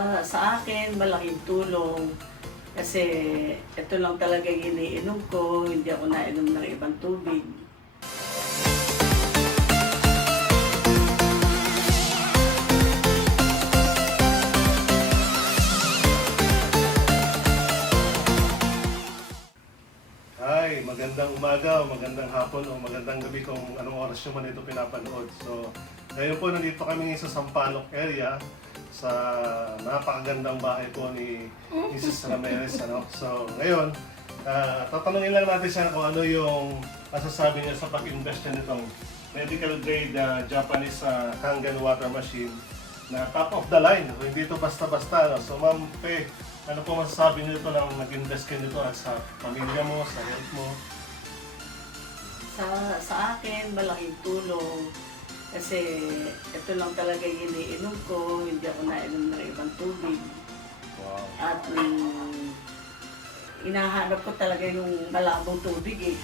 Sa akin, malaking tulong kasi ito lang talaga yung iniinom ko, hindi ako nainom ng ibang tubig. Hi, magandang umaga, o magandang hapon, o magandang gabi kung anong oras nyo man ito pinapanood. So, ngayon po nandito kami sa Sampaloc area sa napakagandang bahay po ni Mrs. Ramirez. So, ngayon, tatanungin lang natin siya kung ano yung masasabi niya sa pag-invest niya nitong medical grade Japanese Kangen water machine na top of the line. So, hindi ito basta-basta. So, Ma'am Pe, ano po masasabi niyo ito nang nag-invest kayo nito at sa pamilya mo, sa health mo? Sa akin, malaking tulong kasi ito lang talaga yung iniinom ko, hindi ako nainom ng ibang tubig. Wow. At hinahanap ko talaga yung malabong tubig eh.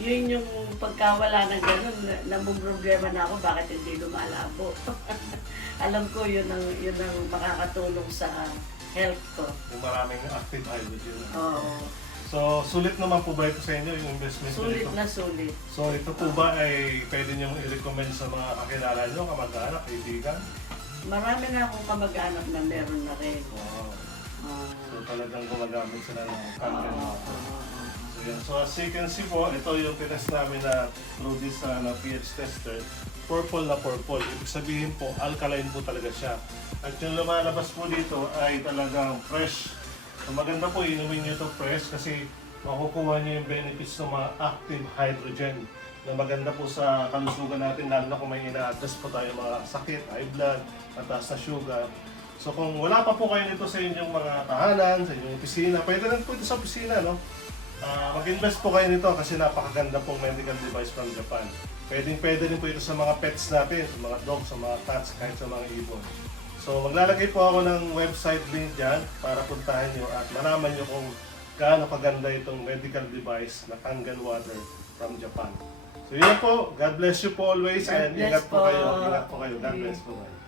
yun yung pagkawala ng ganun, namumroblema na ako bakit hindi lumalabo. Alam ko yun ang makakatulong sa health ko. Yung maraming active hydrogen. Oo. So, sulit naman po ba ito sa inyo, yung investment Sulit nito? na sulit. So, ito po ba ay pwede niyong i-recommend sa mga kakilala niyo, kamag-anak, kaibigan? Marami na akong kamag-anak na meron na rin. Wow. Ah, So, talagang gumagamit sila ng Kangen oo, water. oo. So, yan. So, as you can see po, ito yung tinest namin na through this na pH tester. Purple na purple. Ibig sabihin po, alkaline po talaga siya. At yung lumalabas po dito ay talagang fresh. So, maganda po inumin nyo ito fresh kasi makukuha nyo yung benefits ng mga active hydrogen na maganda po sa kalusugan natin, lalo na kung may ina-address po tayo mga sakit, high blood, mataas na sugar. So kung wala pa po kayo nito sa inyong mga tahanan, sa inyong opisina, pwede rin po ito sa opisina, no? Mag-invest po kayo nito kasi napakaganda pong medical device from Japan. Pwede rin po ito sa mga pets natin, sa mga dogs, sa mga cats, kahit sa mga ibon. So maglalagay po ako ng website link dyan para puntahan nyo at malaman nyo kung gaano kaganda itong medical device na Kangen water from Japan. So yun po, God bless you po always and God bless ingat po po. kayo. Ingat po kayo. God bless po. Bye.